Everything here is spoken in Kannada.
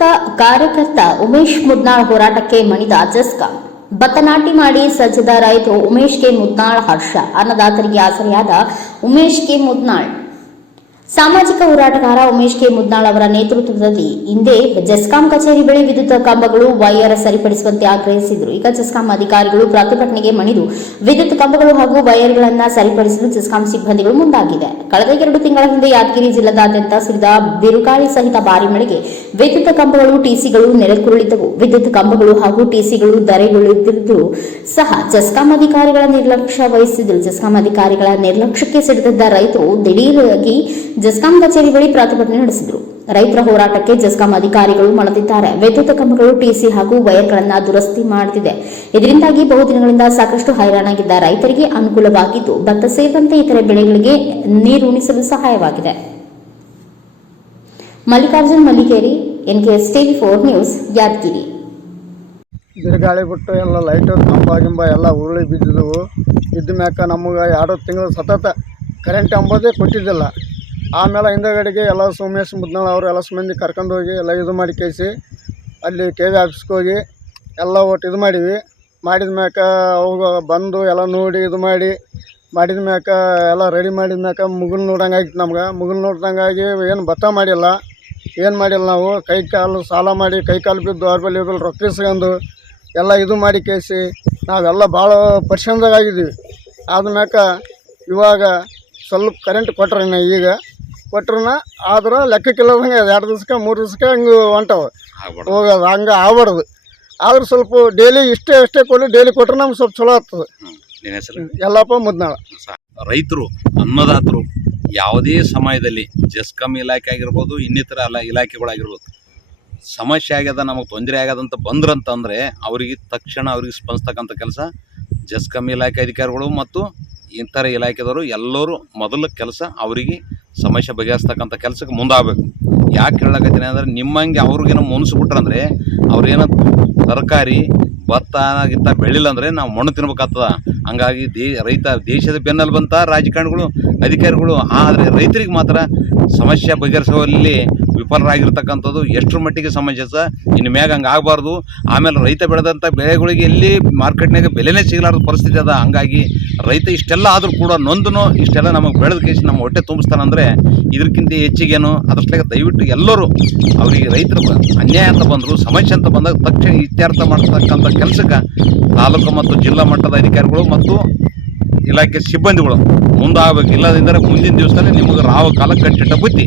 ಸಾಮಾಜಿಕ ಕಾರ್ಯಕರ್ತ ಉಮೇಶ್ ಮುದ್ನಾಳ್ ಹೋರಾಟಕ್ಕೆ ಮಣಿದ ಜಸ್ಕಾಂ. ಬತನಾಟಿ ನಾಟಿ ಮಾಡಿ ಸಜ್ಜದ ರೈತ ಉಮೇಶ್ ಕೆ ಮುದ್ನಾಳ್ ಹರ್ಷ. ಅನ್ನದಾತರಿಗೆ ಆಸರೆಯಾದ ಉಮೇಶ್ ಕೆ ಮುದ್ನಾಳ್. ಸಾಮಾಜಿಕ ಹೋರಾಟಗಾರ ಉಮೇಶ್ ಕೆ ಮುದ್ನಾಳ್ ಅವರ ನೇತೃತ್ವದಲ್ಲಿ ಹಿಂದೆ ಜೆಸ್ಕಾಂ ಕಚೇರಿ ಬಳಿ ವಿದ್ಯುತ್ ಕಂಬಗಳು ವೈರ್ ಸರಿಪಡಿಸುವಂತೆ ಆಗ್ರಹಿಸಿದ್ರು. ಈಗ ಜೆಸ್ಕಾಂ ಅಧಿಕಾರಿಗಳು ಪ್ರತಿಭಟನೆಗೆ ಮಣಿದು ವಿದ್ಯುತ್ ಕಂಬಗಳು ಹಾಗೂ ವೈರ್ಗಳನ್ನು ಸರಿಪಡಿಸಲು ಜೆಸ್ಕಾಂ ಸಿಬ್ಬಂದಿಗಳು ಮುಂದಾಗಿದೆ ಕಳೆದ ಎರಡು ತಿಂಗಳ ಹಿಂದೆ ಯಾದಗಿರಿ ಜಿಲ್ಲಾದ್ಯಂತ ಸುರಿದ ಬಿರುಗಾಳಿ ಸಹಿತ ಭಾರಿ ಮಳೆಗೆ ವಿದ್ಯುತ್ ಕಂಬಗಳು ಟಿಸಿಗಳು ನೆಲೆಕುರುಳಿದ್ದವು ವಿದ್ಯುತ್ ಕಂಬಗಳು ಹಾಗೂ ಟಿಸಿಗಳು ದರೆಗೊಳ್ಳುತ್ತಿದ್ದು ಸಹ ಜೆಸ್ಕಾಂ ಅಧಿಕಾರಿಗಳ ನಿರ್ಲಕ್ಷ್ಯ ವಹಿಸಿದರು ಜೆಸ್ಕಾಂ ಅಧಿಕಾರಿಗಳ ನಿರ್ಲಕ್ಷ್ಯಕ್ಕೆ ಸಿಡಿದಿದ್ದ ರೈತರು ದಿಢೀರಾಗಿ ಜೆಸ್ಕಾಂ ಕಚೇರಿ ಬಳಿ ಪ್ರತಿಭಟನೆ ನಡೆಸಿದರು. ರೈತರ ಹೋರಾಟಕ್ಕೆ ಜಸ್ಕಾಂ ಅಧಿಕಾರಿಗಳು ಮಣದಿದ್ದಾರೆ. ವಿದ್ಯುತ್ ಕಂಬಗಳು ಟಿಸಿ ಹಾಗೂ ವೈರ್ಗಳನ್ನು ದುರಸ್ತಿ ಮಾಡುತ್ತಿದೆ ಇದರಿಂದಾಗಿ ಬಹುದಿನಗಳಿಂದ ಸಾಕಷ್ಟು ಹೈರಾಣಾಗಿದ್ದ ರೈತರಿಗೆ ಅನುಕೂಲವಾಗಿದ್ದು, ಭತ್ತ ಸೇರಿದಂತೆ ಇತರೆ ಬೆಳೆಗಳಿಗೆ ನೀರುಣಿಸಲು ಸಹಾಯವಾಗಿದೆ. Mallikarjun Mallikeri, NKS TV four news, Yadgiri. ಬಿರುಗಾಳಿ ಬಿಟ್ಟು ಎಲ್ಲ ಲೈಟು, ಕಂಬ, ಗಿಂಬ ಎಲ್ಲ ಉರುಳಿ ಬಿದ್ದಿದ್ದವು ಇದ್ದ ಮ್ಯಾಕ ನಮಗೆ ಎರಡು ತಿಂಗಳು ಸತತ ಕರೆಂಟ್ ಅಂಬೋದೇ ಕೊಟ್ಟಿದ್ದಿಲ್ಲ. ಆಮೇಲೆ ಹಿಂದಗಡೆಗೆ ಎಲ್ಲ ಸೋಮೇಶ್ ಮುದ್ನಾಳ್ ಅವರು ಎಲ್ಲ ಮಂದಿ ಕರ್ಕೊಂಡು ಹೋಗಿ ಎಲ್ಲ ಇದು ಮಾಡಿ ಕೇಸಿ, ಅಲ್ಲಿ ಕೆ ವಿ ಆಫೀಸ್ಗೆ ಹೋಗಿ ಎಲ್ಲ ಒಟ್ಟು ಇದು ಮಾಡೀವಿ ಮಾಡಿದ ಮ್ಯಾಕ ಅವಾಗ ಬಂದು ಎಲ್ಲ ನೋಡಿ ಇದು ಮಾಡಿ, ಮಾಡಿದ ಮ್ಯಾಕ ಎಲ್ಲ ರೆಡಿ ಮಾಡಿದ ಮ್ಯಾಕ ಮುಗುಲ್ ನೋಡಂಗೆ ಆಗಿತ್ತು ನಮ್ಗೆ. ಮುಗುಲ್ ನೋಡ್ದಂಗಾಗಿ ಏನು ಭತ್ತ ಮಾಡಿಲ್ಲ, ಏನು ಮಾಡಿಲ್ಲ ನಾವು. ಕೈ ಕಾಲು ಸಾಲ ಮಾಡಿ, ಕೈ ಕಾಲು ಬಿದ್ದು ಅವ್ರ ಬಳಿ ರೊಕ್ಕ ಇಸ್ಕೊಂಡು ಎಲ್ಲ ಇದು ಮಾಡಿ ಕೇಸಿ, ನಾವೆಲ್ಲ ಭಾಳ ಪರಿಶ್ರಮದಾಗ ಆದ ಮ್ಯಾಕ ಇವಾಗ ಸ್ವಲ್ಪ ಕರೆಂಟ್ ಕೊಟ್ರೆ ಈಗ. ಕೊಟ್ರನ ಆದ್ರೆ ಲೆಕ್ಕಕ್ಕಿಲ್ಲದಂಗೆ ಎರಡು ದಿವ್ಸಕ್ಕೆ ಮೂರು ದಿವ್ಸಕ್ಕೆ ಹಂಗೆ ಹೊಂಟವು. ಹೋಗೋದು ಹಂಗೆ ಆಗ್ಬಾರ್ದು ಆದ್ರೆ ಸ್ವಲ್ಪ ಡೈಲಿ ಇಷ್ಟೇ ಅಷ್ಟೇ ಕೊಡಲಿ ಡೈಲಿ ಕೊಟ್ರೆ ನಮ್ಗೆ ಸ್ವಲ್ಪ ಚಲೋ ಆಗ್ತದೆ. ಎಲ್ಲಪ್ಪ ಮುದ್ನಾಳ. ರೈತರು ಅನ್ನದಾತರು ಯಾವುದೇ ಸಮಯದಲ್ಲಿ ಜಸ್ಕಮ್ ಇಲಾಖೆ ಆಗಿರ್ಬೋದು ಇನ್ನಿತರ ಅಲ್ಲ ಇಲಾಖೆಗಳಾಗಿರ್ಬೋದು ಸಮಸ್ಯೆ ಆಗ್ಯದ ನಮಗೆ ತೊಂದರೆ ಆಗ್ಯದಂತ ಬಂದ್ರಂತಂದ್ರೆ ಬಂದ್ರಂತಂದರೆ ಅವರಿಗೆ ತಕ್ಷಣ ಅವ್ರಿಗೆ ಸ್ಪಂದಿಸ್ತಕ್ಕಂಥ ಕೆಲಸ ಜಸ್ಕಮ್ ಇಲಾಖೆ ಅಧಿಕಾರಿಗಳು ಮತ್ತು ಇತರ ಇಲಾಖೆದವರು ಎಲ್ಲರೂ ಮೊದಲ ಕೆಲಸ ಅವರಿಗೆ ಸಮಸ್ಯೆ ಬಗೆಹರಿಸ್ತಕ್ಕಂಥ ಕೆಲಸಕ್ಕೆ ಮುಂದಾಗಬೇಕು. ಯಾಕೆ ಹೇಳಕತ್ತೀನಿ ಅಂದರೆ ನಿಮ್ಮಂಗೆ ಅವ್ರಿಗೇನೋ ಅಂದರೆ ಅವ್ರೇನೋ ತರಕಾರಿ, ಭತ್ತ ಗಿತ್ತ ಬೆಳಿಲ್ಲ ಅಂದರೆ ನಾವು ಮಣ್ಣು ತಿನ್ಬೇಕಾಗ್ತದ. ಹಂಗಾಗಿ ದೇ, ರೈತ ದೇಶದ ಬೆನ್ನಲ್ಲಿ ಬಂತ ರಾಜಕಾರಣಿಗಳು, ಅಧಿಕಾರಿಗಳು, ಆದರೆ ರೈತರಿಗೆ ಮಾತ್ರ ಸಮಸ್ಯೆ ಬಗೆಹರಿಸುವಲ್ಲಿ ವಿಫಲರಾಗಿರ್ತಕ್ಕಂಥದ್ದು ಎಷ್ಟರ ಮಟ್ಟಿಗೆ ಸಮಂಜಸ ಇನ್ನು ಮ್ಯಾಗ ಹಂಗೆ ಆಗಬಾರ್ದು. ಆಮೇಲೆ ರೈತ ಬೆಳೆದಂಥ ಬೆಳೆಗಳಿಗೆ ಎಲ್ಲಿ ಮಾರ್ಕೆಟ್ನಾಗ ಬೆಲೆನೇ ಸಿಗಲಾರ್ದ ಪರಿಸ್ಥಿತಿ ಅದ. ಹಂಗಾಗಿ ರೈತ ಇಷ್ಟೆಲ್ಲ ಆದರೂ ಕೂಡ ನೊಂದನು, ಇಷ್ಟೆಲ್ಲ ನಮಗೆ ಬೆಳೆದ ಕೇಸಿ ನಮ್ಮ ಹೊಟ್ಟೆ ತುಂಬಿಸ್ತಾನಂದರೆ ಇದಕ್ಕಿಂತ ಹೆಚ್ಚಿಗೇನು ಅದರಷ್ಟಾಗ ದಯವಿಟ್ಟು ಎಲ್ಲರೂ ಅವರಿಗೆ ರೈತರು ಅನ್ಯಾಯ ಅಂತ ಬಂದರು, ಸಮಸ್ಯೆ ಅಂತ ಬಂದಾಗ ತಕ್ಷಣ ಇತ್ಯರ್ಥ ಮಾಡ್ತಕ್ಕಂಥ ಕೆಲಸಕ್ಕೆ ತಾಲೂಕು ಮತ್ತು ಜಿಲ್ಲಾ ಮಟ್ಟದ ಅಧಿಕಾರಿಗಳು ಮತ್ತು ಇಲಾಖೆ ಸಿಬ್ಬಂದಿಗಳು ಮುಂದಾಗಬೇಕು. ಇಲ್ಲದಿದ್ದರೆ ಮುಂದಿನ ದಿವಸದಲ್ಲಿ ನಿಮಗೆ ರಾವ ಕಾಲ ಕಟ್ಟಿಟ್ಟ ಬುದ್ಧಿ